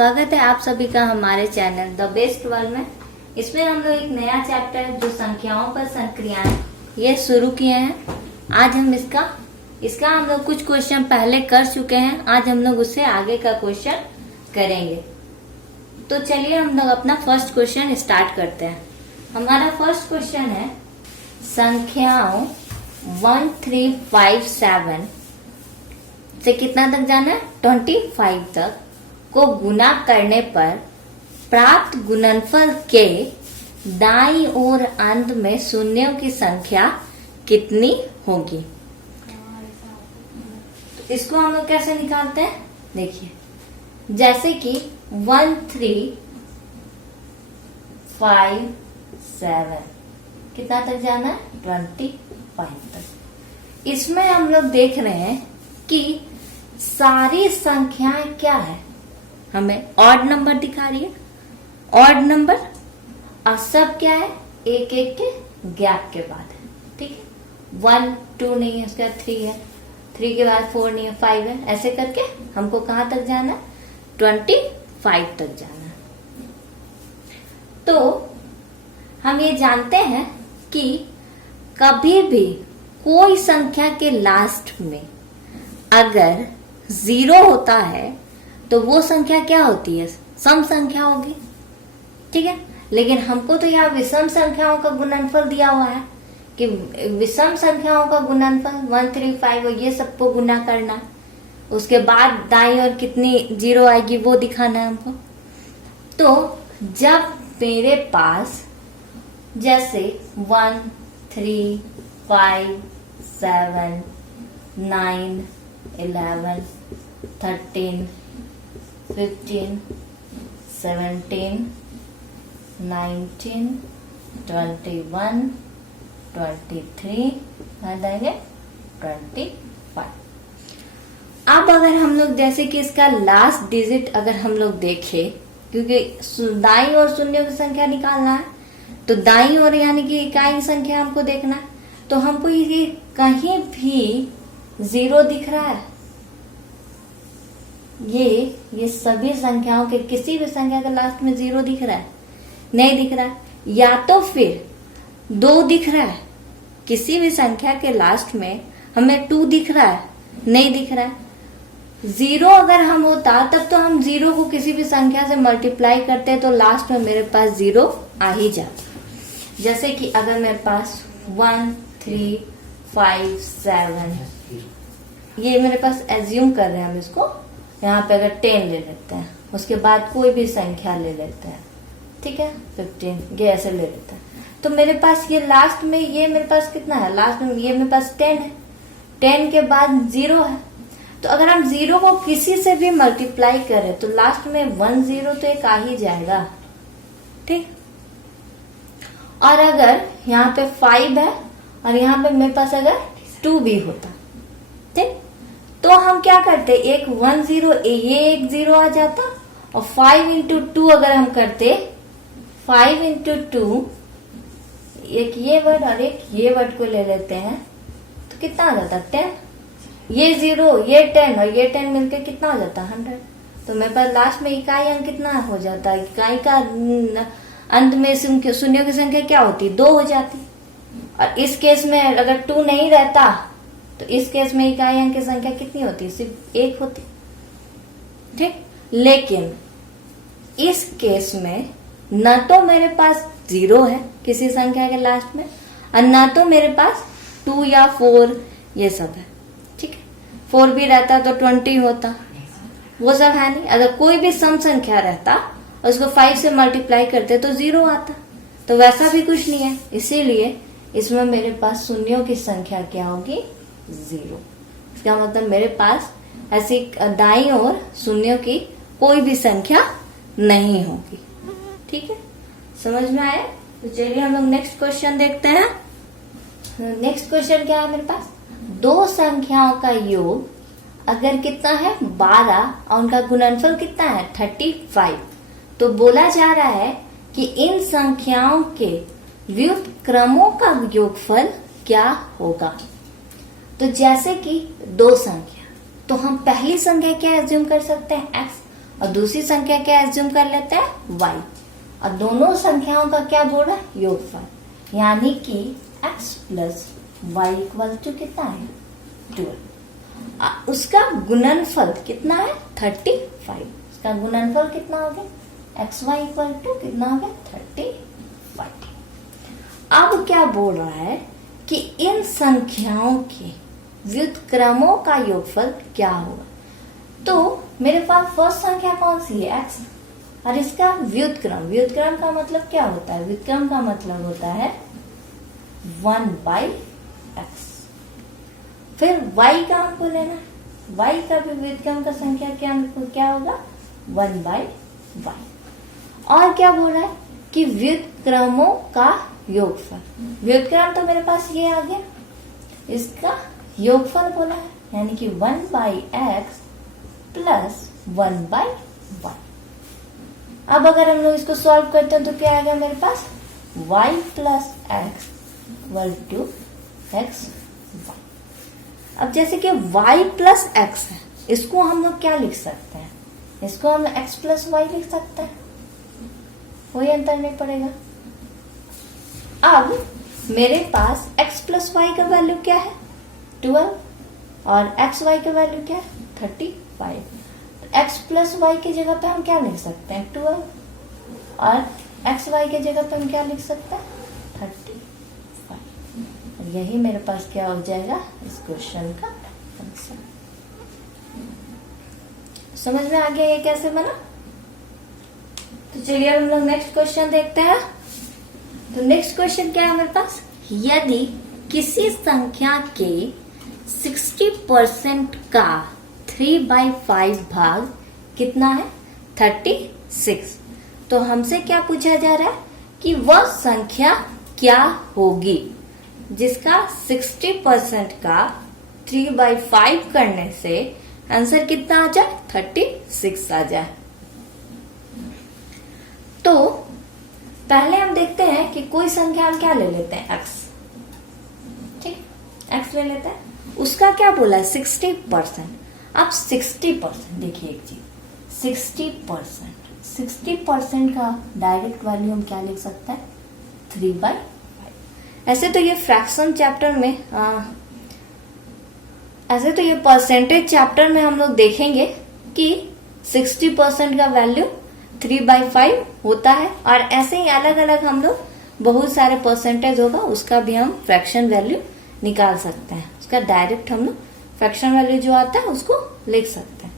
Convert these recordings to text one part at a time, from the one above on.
स्वागत है आप सभी का हमारे चैनल द बेस्ट वर्ल्ड में। इसमें हम लोग एक नया चैप्टर जो संख्याओं पर संक्रियाएं ये शुरू किए हैं। आज हम इसका हम लोग कुछ क्वेश्चन पहले कर चुके हैं। आज हम लोग उससे आगे का क्वेश्चन करेंगे। तो चलिए हम लोग अपना फर्स्ट क्वेश्चन स्टार्ट करते हैं। हमारा फर्स्ट क्वेश्चन है संख्याओं 1, 3, 5, 7 से कितना तक जाना है 25 तक को गुना करने पर प्राप्त गुणनफल के दाईं ओर अंत में शून्यों की संख्या कितनी होगी। तो इसको हम लोग कैसे निकालते हैं, देखिए जैसे कि 1, 3, 5, 7 कितना तक जाना है 25 तक। इसमें हम लोग देख रहे हैं कि सारी संख्याएं क्या है, हमें ऑड नंबर दिखा रही है, ऑड नंबर और सब क्या है एक एक के गैप के बाद है। ठीक है, 1, 2 नहीं है, उसके बाद 3 है, 3 के बाद 4 नहीं है, 5 है। ऐसे करके हमको कहां तक जाना है 25 तक जाना है। तो हम ये जानते हैं कि कभी भी कोई संख्या के लास्ट में अगर 0 होता है तो वो संख्या क्या होती है, सम संख्या होगी। ठीक है, लेकिन हमको तो यहाँ विषम संख्याओं का गुणनफल दिया हुआ है कि विषम संख्याओं का गुणनफल 1, 3, 5 ये सबको गुना करना है। उसके बाद दाईं ओर कितनी 0 आएगी वो दिखाना है हमको। तो जब मेरे पास जैसे 1, 3, 5, 7, 9, 11, 13, 15, 17, 19, 21, 23 देंगे 25। अब अगर हम लोग जैसे कि इसका लास्ट डिजिट अगर हम लोग देखें, क्योंकि दाईं ओर शून्यों की संख्या निकालना है तो दाईं ओर यानी कि इकाई संख्या हमको देखना है। तो हमको ये कहीं भी 0 दिख रहा है, ये सभी संख्याओं के किसी भी संख्या के लास्ट में 0 दिख रहा है, नहीं दिख रहा है। या तो फिर 2 दिख रहा है, किसी भी संख्या के लास्ट में हमें 2 दिख रहा है, नहीं दिख रहा है। 0 अगर हम होता तब तो हम 0 को किसी भी संख्या से मल्टीप्लाई करते तो लास्ट में मेरे पास 0 आ ही जाता। जैसे कि अगर मेरे पास 1, 3, 5, 7 ये मेरे पास एज्यूम कर रहे हैं हम इसको, यहाँ पे अगर 10 ले लेते हैं, उसके बाद कोई भी संख्या ले लेते हैं, ठीक है 15 ये ऐसे ले लेते हैं। तो मेरे पास ये लास्ट में ये मेरे पास कितना है, लास्ट में ये मेरे पास 10 है, 10 के बाद 0 है। तो अगर हम 0 को किसी से भी मल्टीप्लाई करें तो लास्ट में 1 0 तो एक आ ही जाएगा। ठीक, और अगर यहाँ पे 5 है और यहाँ पे मेरे पास अगर 2 भी होता, ठीक, तो हम क्या करते, एक 1 0 ये एक 0 आ जाता और 5 into 2 अगर हम करते 5 into 2 एक ये वर्ड और एक ये वर्ड को ले लेते हैं तो कितना आ जाता 10, ये 0 ये 10 और ये 10 मिलकर कितना हो जाता 100। तो मेरे पास लास्ट में इकाई अंक कितना हो जाता, इकाई का अंत में शून्यों की संख्या क्या होती 2 हो जाती। और इस केस में अगर 2 नहीं रहता तो इस केस में इकाई अंक की संख्या कितनी होती, सिर्फ 1 होती। ठीक, लेकिन इस केस में न तो मेरे पास 0 है किसी संख्या के लास्ट में और न तो मेरे पास 2 या 4 ये सब है। ठीक है, 4 भी रहता तो 20 होता, वो सब है नहीं। अगर कोई भी सम संख्या रहता और उसको 5 से मल्टीप्लाई करते तो 0 आता, तो वैसा भी कुछ नहीं है। इसीलिए इसमें मेरे पास शून्यों की संख्या क्या होगी 0। इसका मतलब मेरे पास ऐसी दाईं ओर शून्यों की कोई भी संख्या नहीं होगी। ठीक है, समझ में आया। तो चलिए हम लोग नेक्स्ट क्वेश्चन देखते हैं। नेक्स्ट क्वेश्चन क्या है मेरे पास, 2 संख्याओं का योग अगर कितना है 12 और उनका गुणनफल कितना है 35, तो बोला जा रहा है कि इन संख्याओं के व्युत्क्रमों का योगफल क्या होगा। तो जैसे कि 2 संख्या, तो हम पहली संख्या क्या एज्यूम कर सकते हैं x और दूसरी संख्या क्या एज्यूम कर लेते हैं, y, और दोनों संख्याओं का क्या बोल रहा है, योगफल, यानी कि x plus y equal to कितना है, 12। उसका गुणनफल कितना है, 35। उसका गुणनफल कितना हो गया, एक्स वाई इक्वल टू कितना हो गया, 35। अब क्या बोल रहा है कि इन संख्याओं के व्युत्क्रमों का योगफल क्या होगा। तो मेरे पास फर्स्ट संख्या कौन सी है, x, और इसका व्युत्क्रम, व्युत्क्रम का मतलब क्या होता है, व्युत्क्रम का मतलब होता है 1/x। फिर y का हमको लेना है, y का भी व्युत्क्रम का संख्या क्या होगा, 1/y। और क्या बोल रहा है कि व्युत्क्रमों का योगफल, व्युत्क्रम तो मेरे पास ये आ गया, इसका योगफल बोला है, यानी कि 1/x प्लस 1/y। अब अगर हम लोग इसको सॉल्व करते हैं तो क्या आएगा मेरे पास, y plus x equal to x y. अब जैसे कि y प्लस एक्स है, इसको हम लोग क्या लिख सकते हैं, इसको हम x प्लस वाई लिख सकते हैं, कोई अंतर नहीं पड़ेगा। अब मेरे पास x प्लस वाई का वैल्यू क्या है, 12, और एक्स वाई का वैल्यू क्या है, 35। तो x प्लस वाई की जगह पे हम क्या लिख सकते हैं, 12, और एक्स वाई की जगह पे हम क्या लिख सकते हैं, 35। और यही मेरे पास क्या हो जाएगा, इस क्वेश्चन का आंसर। समझ में आ गया ये कैसे बना। तो चलिए हम लोग नेक्स्ट क्वेश्चन देखते हैं। तो नेक्स्ट क्वेश्चन क्या है मेरे पास, यदि किसी संख्या के 60% का 3/5 भाग कितना है, 36। तो हमसे क्या पूछा जा रहा है कि वह संख्या क्या होगी जिसका 60% का 3/5 करने से आंसर कितना आ जाए, 36 आ जाए। तो पहले हम देखते हैं कि कोई संख्या हम क्या ले लेते हैं, x, ठीक, x ले लेते हैं, उसका क्या बोला है, 60%। अब 60%, देखिए एक चीज, 60% का डायरेक्ट वैल्यू हम क्या लिख सकते हैं, 3/5। ऐसे तो ये फ्रैक्शन चैप्टर में ऐसे तो ये परसेंटेज चैप्टर में हम लोग देखेंगे कि 60% का वैल्यू 3/5 होता है, और ऐसे ही अलग अलग हम लोग बहुत सारे परसेंटेज होगा, उसका भी हम फ्रैक्शन वैल्यू निकाल सकते हैं। उसका डायरेक्ट हम लोग फ्रैक्शन वैल्यू जो आता है उसको लिख सकते हैं।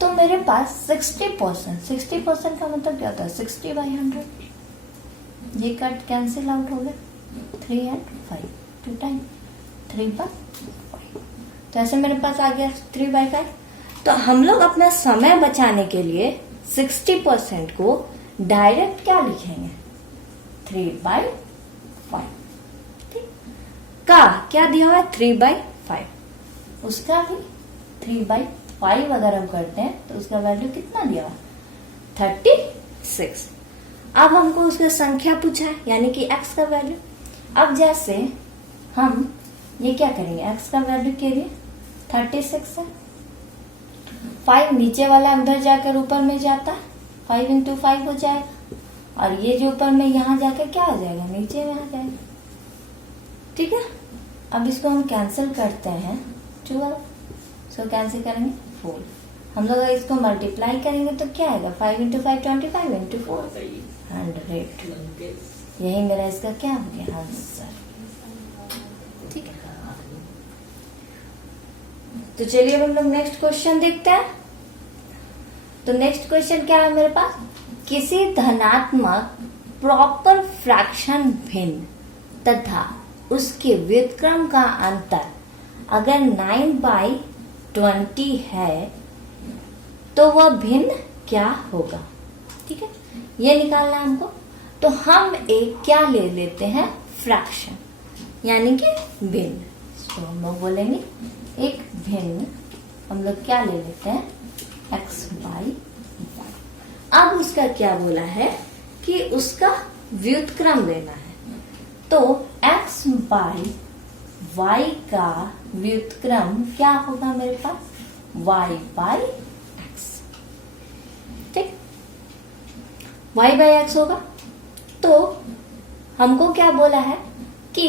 तो मेरे पास 60% का मतलब क्या होता है, 60/100। ये कट कैंसिल आउट हो गया, 3 और 5, 2 टाइम 3/5। तो ऐसे मेरे पास आ गया 3/5। तो हम लोग अपना समय बचाने के लिए 60% को डायरेक्ट क्या लिखेंगे, 3/5। ठीक, का क्या दिया हुआ है, 3/5, उसका भी 3/5 अगर हम करते हैं तो उसका वैल्यू कितना दिया हुआ, 36। अब हमको उसका संख्या पूछा है, यानी कि x का वैल्यू। अब जैसे हम ये क्या करेंगे, x का वैल्यू के लिए 36 है, 5 नीचे वाला अंदर जाकर ऊपर में जाता है, 5 × 5 हो जाएगा, और ये जो ऊपर में यहाँ जाकर क्या हो जाएगा, नीचे में आ जाएगा। ठीक है, अब इसको हम कैंसिल करते हैं, 12, सो कैंसिल करेंगे 4। हम लोग इसको मल्टीप्लाई करेंगे तो क्या आएगा, 5 × 5 25 × 4 100। यही मेरा इसका क्या हो गया, आंसर। ठीक है, तो चलिए हम लोग नेक्स्ट क्वेश्चन देखते हैं। तो नेक्स्ट क्वेश्चन क्या है मेरे पास, किसी धनात्मक प्रॉपर फ्रैक्शन भिन्न तथा उसके व्युत्क्रम का अंतर अगर 9/20 है तो वह भिन्न क्या होगा। ठीक है, ये निकालना है हमको। तो हम एक क्या ले लेते हैं, फ्रैक्शन, यानी कि भिन्न। तो हम लोग बोलेंगे एक भिन्न, हम लोग क्या ले लेते हैं, x/y। अब उसका क्या बोला है कि उसका व्युत्क्रम लेना है। तो x/y का व्युत्क्रम क्या होगा मेरे पास, y/x। y बाई एक्स होगा। तो हमको क्या बोला है कि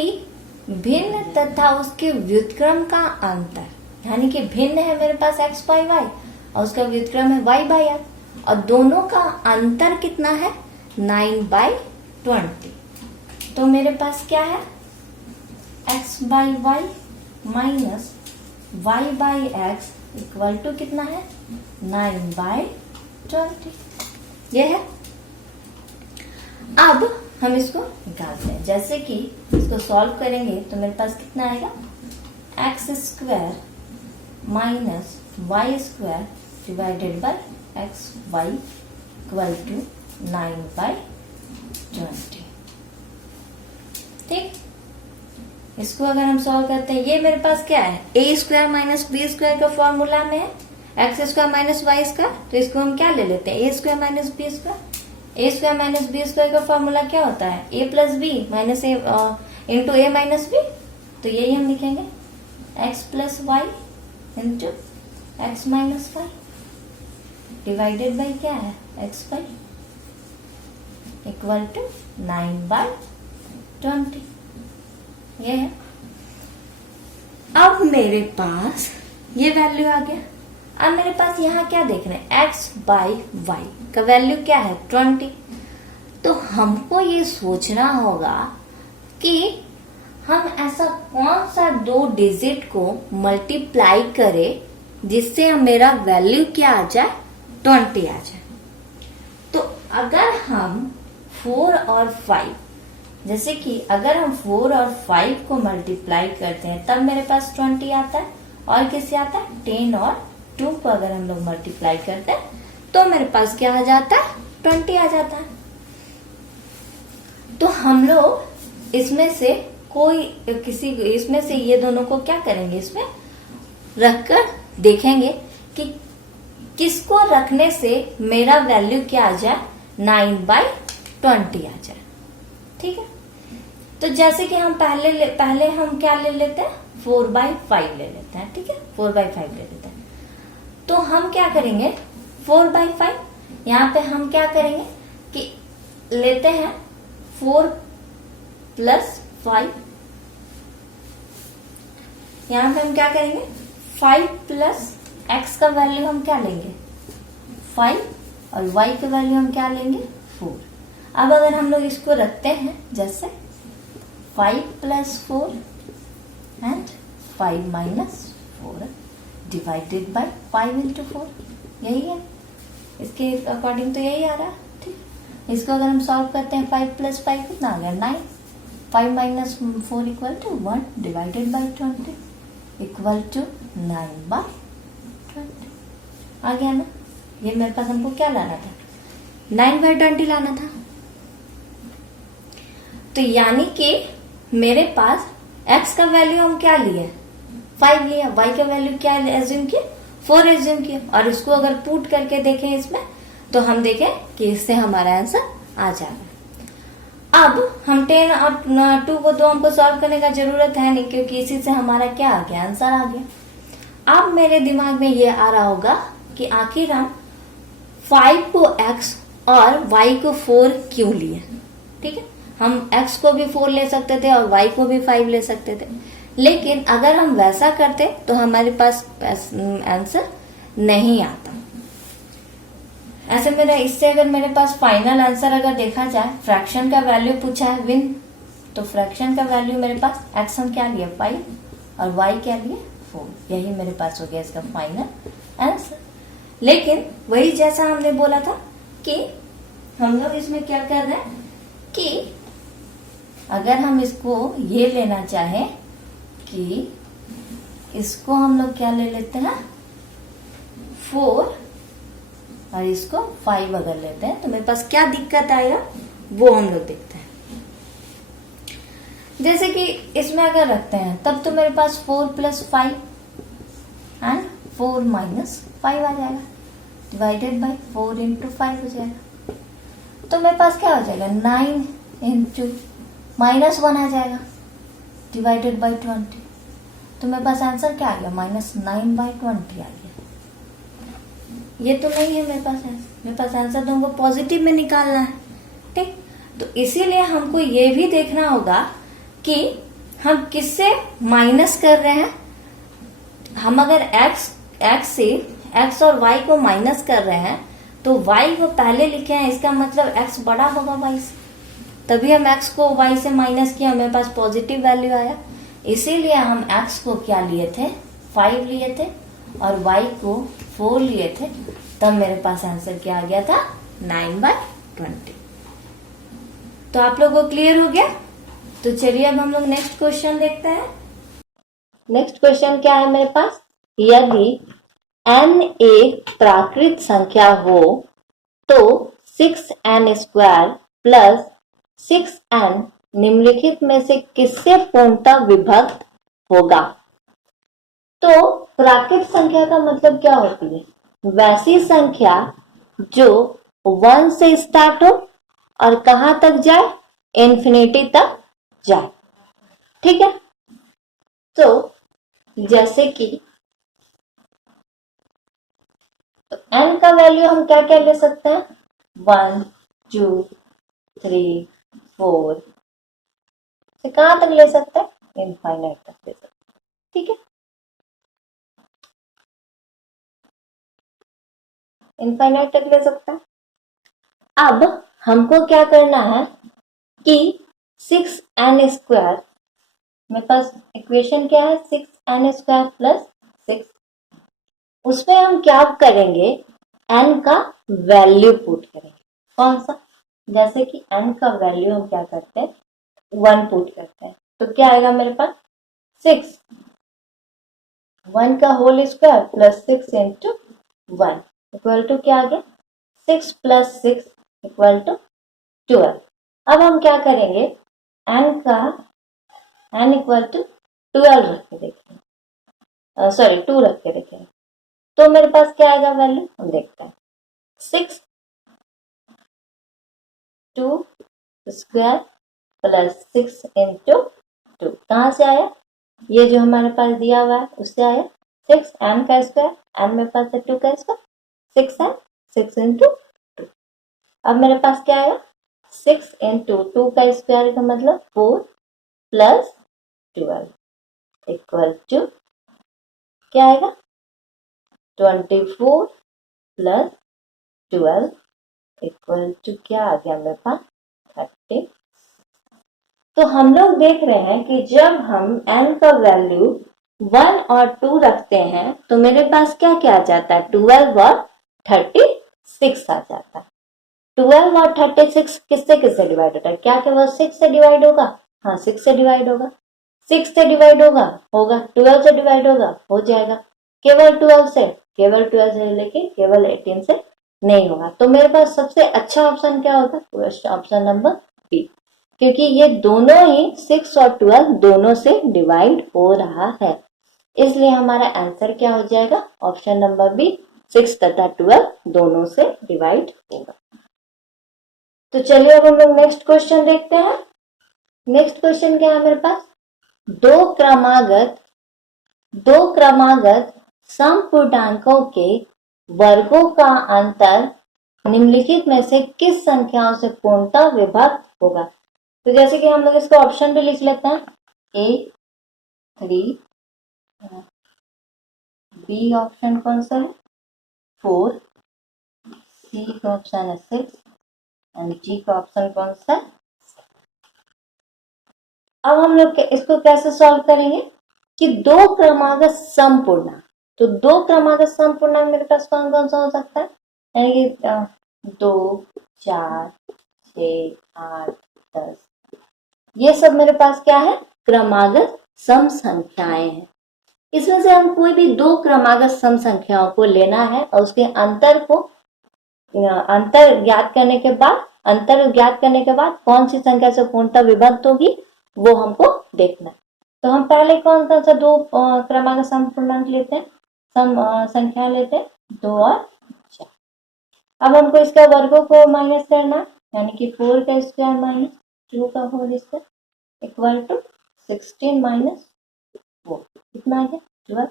भिन्न तथा उसके व्युत्क्रम का अंतर, यानी कि भिन्न है मेरे पास x बाई वाई और उसका व्युत्क्रम है y बाई एक्स, और दोनों का अंतर कितना है 9/20। तो मेरे पास क्या है x by y minus y by x equal to कितना है 9/20, ये है। अब हम इसको निकालते हैं, जैसे कि इसको सॉल्व करेंगे तो मेरे पास कितना आएगा x square minus y square divided by x y equal to 9/20। ठीक, इसको अगर हम सॉल्व करते हैं, ये मेरे पास क्या है a square minus b square का फॉर्मूला में है x square minus y square, तो इसको हम क्या ले लेते हैं a square minus b square. A square minus b square का फॉर्मूला क्या होता है a plus b minus a into a minus b, तो यही हम लिखेंगे x plus y into x minus y divided by क्या है एक्स वाई इक्वल टू 9/20, ये है। अब मेरे पास ये वैल्यू आ गया। अब मेरे पास यहाँ क्या देख रहे हैं x बाई वाई का वैल्यू क्या है 20। तो हमको ये सोचना होगा कि हम ऐसा कौन सा 2 डिजिट को मल्टीप्लाई करें जिससे मेरा वैल्यू क्या आ जाए 20 आ जाए। तो अगर हम 4 और 5, जैसे कि अगर हम 4 और 5 को मल्टीप्लाई करते हैं तब मेरे पास 20 आता है, और किससे आता है 10 और 2 को अगर हम लोग मल्टीप्लाई करते हैं तो मेरे पास क्या आ जाता है 20 आ जाता है। तो हम लोग इसमें से इसमें से ये दोनों को क्या करेंगे, इसमें रखकर देखेंगे कि किसको रखने से मेरा वैल्यू क्या आ जाए 9/20 आ जाए। ठीक है, तो जैसे कि हम पहले हम क्या ले लेते हैं 4/5 ले लेते हैं। ठीक है, 4/5 ले लेते हैं। तो हम क्या करेंगे 4/5, यहाँ पे हम क्या करेंगे कि लेते हैं 4 प्लस 5, यहाँ पे हम क्या करेंगे 5 प्लस x का वैल्यू हम क्या लेंगे 5 और y का वैल्यू हम क्या लेंगे 4। अब अगर हम लोग इसको रखते हैं जैसे 5 plus 4 and 5 minus 4 divided by 5 into 4, यही है, इसके अकॉर्डिंग तो यही आ रहा है। ठीक, इसको अगर हम सॉल्व करते हैं 5 प्लस 5 कितना आ गया 9, 5 minus 4 equal to 1 divided by 20 equal to 9/20 आ गया ना। ये मेरे पास हमको क्या लाना था 9/20 लाना था। तो यानी कि मेरे पास x का वैल्यू हम क्या लिए 5 लिया, y का वैल्यू क्या एज्यूम किया 4 एज्यूम किया, और इसको अगर पुट करके देखें इसमें तो हम देखें कि इससे हमारा आंसर आ जाएगा। अब हम 10 और 2 को तो हमको सॉल्व करने का जरूरत है नहीं, क्योंकि इसी से हमारा क्या आ गया आंसर आ गया। अब मेरे दिमाग में ये आ रहा होगा कि आखिर हम 5 को x और y को 4 क्यों लिए। ठीक है, हम x को भी 4 ले सकते थे और y को भी 5 ले सकते थे, लेकिन अगर हम वैसा करते तो हमारे पास आंसर नहीं आता। ऐसे मेरा इससे अगर मेरे पास फाइनल आंसर अगर देखा जाए, फ्रैक्शन का वैल्यू पूछा है विन, तो फ्रैक्शन का वैल्यू मेरे पास x हम क्या लिए 5 और y क्या लिए 4, यही मेरे पास हो गया इसका फाइनल आंसर। लेकिन वही जैसा हमने बोला था कि हम लोग इसमें क्या कर रहे हैं कि अगर हम इसको ये लेना चाहें कि इसको हम लोग क्या ले लेते हैं 4 और इसको 5 अगर लेते हैं तो मेरे पास क्या दिक्कत आएगा वो हम लोग देखते हैं। जैसे कि इसमें अगर रखते हैं तब तो मेरे पास 4 प्लस 5 एंड 4 माइनस 5 आ जाएगा डिवाइडेड बाय 4 इंटू 5 हो जाएगा। तो मेरे पास क्या हो जाएगा 9 इंटू माइनस 1 आ जाएगा डिवाइडेड बाय 20। तो मेरे पास आंसर क्या आ गया -9/20 आ गया। ये तो नहीं है मेरे पास आंसर, मेरे पास आंसर तो हमको पॉजिटिव में निकालना है। ठीक, तो इसीलिए हमको ये भी देखना होगा कि हम किससे माइनस कर रहे हैं। हम अगर x और y को माइनस कर रहे हैं तो y को पहले लिखे हैं, इसका मतलब x बड़ा होगा y से, तभी हम x को y से माइनस किया, हमारे पास पॉजिटिव वैल्यू आया। इसीलिए हम x को क्या लिए थे, 5 लिए थे और y को 4 लिए थे, तब मेरे पास आंसर क्या आ गया था, 9/20। तो आप लोगों को क्लियर हो गया। तो चलिए अब हम लोग नेक्स्ट क्वेश्चन देखते हैं। नेक्स्ट क्वेश्चन क्या है मेरे पास, यदि n एक प्राकृत संख्या हो तो 6n² प्लस 6n निम्नलिखित में से किससे पूर्णतः विभक्त होगा। तो प्राकृत संख्या का मतलब क्या होती है, वैसी संख्या जो 1 से स्टार्ट हो और कहां तक जाए, इंफिनिटी तक जाए। ठीक है, तो जैसे कि n का वैल्यू हम क्या क्या ले सकते हैं, 1 2 3 4 से कहां तक ले सकते हैं, इनफाइनाइट तक ले सकते हैं। ठीक है, इनफाइनाइट तक ले सकते हैं। अब हमको क्या करना है कि 6n², मेरे पास इक्वेशन क्या है, 6n² प्लस 6, उसमें हम क्या करेंगे, n का वैल्यू पुट करेंगे। कौन सा, जैसे कि n का वैल्यू हम क्या करते हैं, 1 पुट करते हैं, तो क्या आएगा मेरे पास 6, 1 का whole square plus 6 into 1 equal to क्या आ गया, 6 प्लस 6 इक्वल टू 12। अब हम क्या करेंगे, n इक्वल टू 12 रख के देखेंगे, सॉरी 2 रख के देखेंगे, तो मेरे पास क्या आएगा वैल्यू, हम देखते हैं, 6 2 स्क्वायर प्लस 6 इंटू 2, कहाँ से आया, ये जो हमारे पास दिया हुआ है उससे आया, 6n का स्क्वायर, n मेरे पास है 2 का स्क्वायर, 6n 6 इंटू 2। अब मेरे पास क्या आएगा, 6 इंटू 2 का स्क्वायर का मतलब 4 प्लस 12 इक्वल टू क्या आएगा, 24 प्लस 12 इक्वल टू क्या आ गया मेरे पास, 30। तो हम लोग देख रहे हैं कि जब हम n का वैल्यू 1 और 2 रखते हैं तो मेरे पास क्या क्या आ जाता है, 12 और 36 आ जाता है। 12 और 36 किससे किससे डिवाइड होता है, क्या केवल 6 से डिवाइड होगा, हाँ 6 से डिवाइड होगा, 6 से डिवाइड होगा 12 से डिवाइड होगा, हो जाएगा, केवल 12 से, केवल 12 से लेके केवल 18 से नहीं होगा। तो मेरे पास सबसे अच्छा ऑप्शन क्या होगा, ऑप्शन नंबर बी, क्योंकि ये दोनों ही 6 और 12 दोनों से डिवाइड हो रहा है, इसलिए हमारा आंसर क्या हो जाएगा, ऑप्शन नंबर बी, 6 तथा 12 दोनों से डिवाइड होगा। तो चलिए अब हम लोग नेक्स्ट क्वेश्चन देखते हैं। नेक्स्ट क्वेश्चन क्या है मेरे पास, दो क्रमागत समपूर्णांकों के वर्गों का अंतर निम्नलिखित में से किस संख्याओं से पूर्णतः विभक्त होगा। तो जैसे कि हम लोग इसको ऑप्शन भी लिख लेते हैं, ए 3, बी ऑप्शन कौन सा है 4, सी का ऑप्शन है 6 एंड जी का ऑप्शन कौन सा है। अब हम लोग इसको कैसे सॉल्व करेंगे कि दो क्रमागत समपूर्णांक, तो दो क्रमागत समपूर्णांक मेरे पास कौन कौन सा हो सकता है, यानी कि 2 4 6 8 10, ये सब मेरे पास क्या है, क्रमागत सम संख्याएं हैं। इसमें से हम कोई भी दो क्रमागत सम संख्याओं को लेना है और उसके अंतर ज्ञात करने के बाद कौन सी संख्या से पूर्णतः विभक्त होगी वो हमको देखना है। तो हम पहले कौन कौन सा दो क्रमागत समपूर्णांक लेते हैं, संख्या लेते हैं 2 और 4। अब हमको इसका वर्गों को माइनस करना, यानी कि 4 का स्क्वायर माइनस 2 का whole square equal to 16 minus 4, कितना आ गया 12।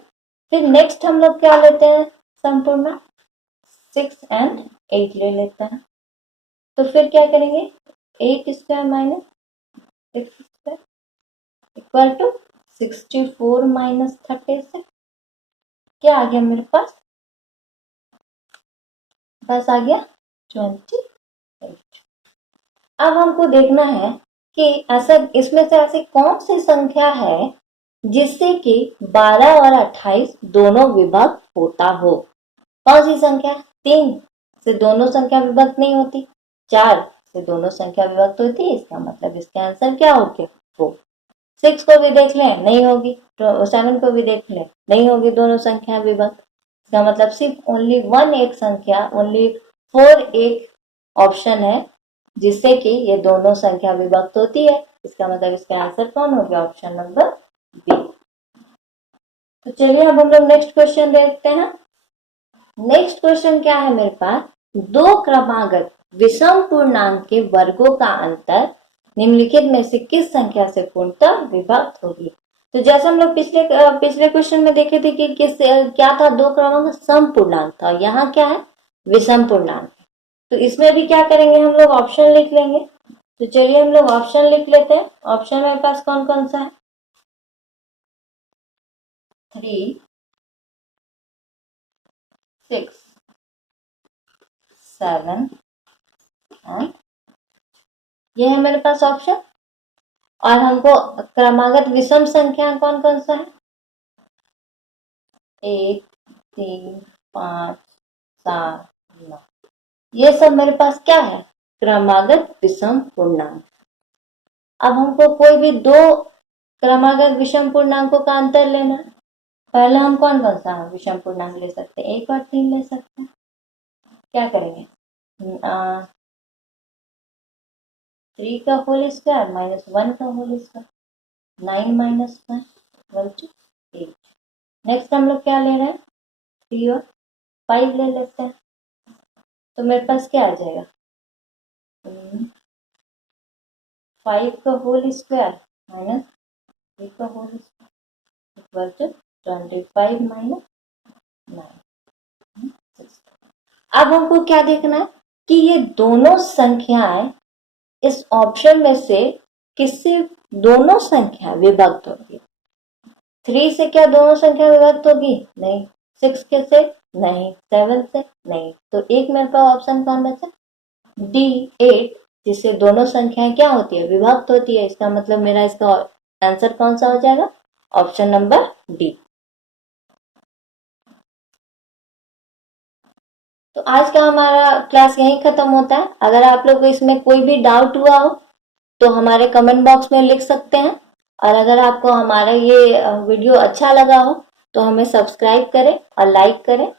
फिर नेक्स्ट हम लोग क्या लेते हैं, संपूर्णांक 6 एंड 8 ले लेते हैं। तो फिर क्या करेंगे, 8 square minus 6 square equal to 64 minus 36। क्या आ गया मेरे पास, बस आ गया 28। अब हमको देखना है कि ऐसा इसमें से ऐसी कौन सी संख्या है जिससे कि 12 और 28 दोनों विभक्त होता हो। कौन सी संख्या, 3 से दोनों संख्या विभक्त नहीं होती, 4 से दोनों संख्या विभक्त होती है, इसका मतलब इसका आंसर क्या हो गया 4। 6 को भी देख लें नहीं होगी, तो 7 को भी देख लें नहीं होगी, दोनों संख्या विभक्त। इसका मतलब सिर्फ ओनली 1 एक संख्या, ओनली 4 एक ऑप्शन है जिससे कि ये दोनों संख्या विभक्त होती है। इसका मतलब इसका आंसर कौन हो गया, ऑप्शन नंबर बी। तो चलिए अब हम लोग नेक्स्ट क्वेश्चन देखते हैं। नेक्स्ट क्वेश्चन क्या है मेरे पास, दो क्रमागत विषम पूर्णांक के वर्गों का अंतर निम्नलिखित में से किस संख्या से पूर्णतः विभक्त होगी। तो जैसे हम लोग पिछले क्वेश्चन में देखे थे कि क्या था, दो क्रमांक सम पूर्णांक था, यहाँ क्या है विषम पूर्णांक। तो इसमें भी क्या करेंगे, हम लोग ऑप्शन लिख लेंगे। तो चलिए हम लोग ऑप्शन लिख लेते हैं। ऑप्शन मेरे पास कौन कौन सा है, 3, 6, 7 एंड ये है मेरे पास ऑप्शन। और हमको क्रमागत विषम संख्या कौन कौन सा है, 1, 3, 5, 7, 9, ये सब मेरे पास क्या है क्रमागत विषम पूर्णांक। अब हमको कोई भी दो क्रमागत विषम पूर्णांकों का अंतर लेना है। पहले हम कौन कौन सा विषम पूर्णांक ले सकते हैं, 1 और 3 ले सकते हैं। क्या करेंगे, 3 का होल स्क्वायर माइनस 1 का whole square, 9 minus 1 equal to 8। Next हम लोग क्या ले रहे हैं, 3 और 5 ले लेते हैं। तो मेरे पास क्या आ जाएगा, 5 का होल स्क्वायर माइनस 3 का whole square equal to 25 minus 9। अब हमको क्या देखना है कि ये दोनों संख्याएं इस ऑप्शन में से किससे दोनों संख्या विभक्त होगी। 3 से क्या दोनों संख्या विभक्त होगी, नहीं। 6 के से नहीं, 7 से नहीं। तो एक मेरे पास ऑप्शन कौन बचा, डी 8, जिससे दोनों संख्याएं क्या होती है विभक्त होती है। इसका मतलब मेरा इसका आंसर कौन सा हो जाएगा, ऑप्शन नंबर डी। तो आज का हमारा क्लास यहीं खत्म होता है। अगर आप लोग को इसमें कोई भी डाउट हुआ हो तो हमारे कमेंट बॉक्स में लिख सकते हैं। और अगर आपको हमारा ये वीडियो अच्छा लगा हो तो हमें सब्सक्राइब करें और लाइक करें।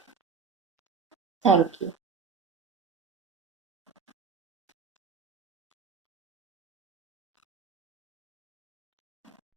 Thank you.